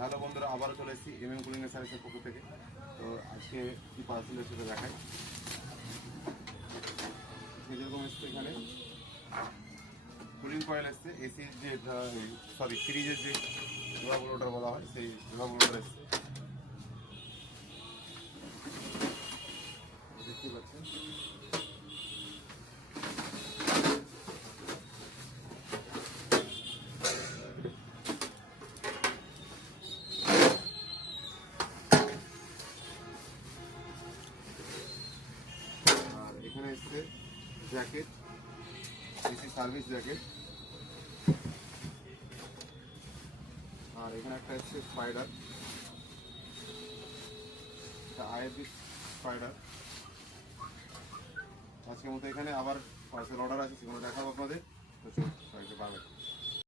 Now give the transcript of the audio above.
Hello বন্ধুরা, আবারও চলে এসেছি কুলিং এর সার্ভিসের পক্ষ থেকে। তো আজকে কী পার্সেল সেটা দেখাই। যেরকম এসছে এখানে কুলিং কয়েল এসছে, এসির যে ফ্রিজের যে রেগুলেটর বলা হয় সেই রেগুলেটর এসছে, দেখতেই পাচ্ছেন। আর এখানে এসছে জ্যাকেট, এসি সার্ভিস জ্যাকেট। আর এখানে একটা এসছে স্পাইডার, আইএসবি স্পাইডার। আজকের মতো এখানে আবার পার্সেল অর্ডার আছে, সেগুলো দেখাবো আপনাদের। তো চলুন, সবাইকে পাবেন।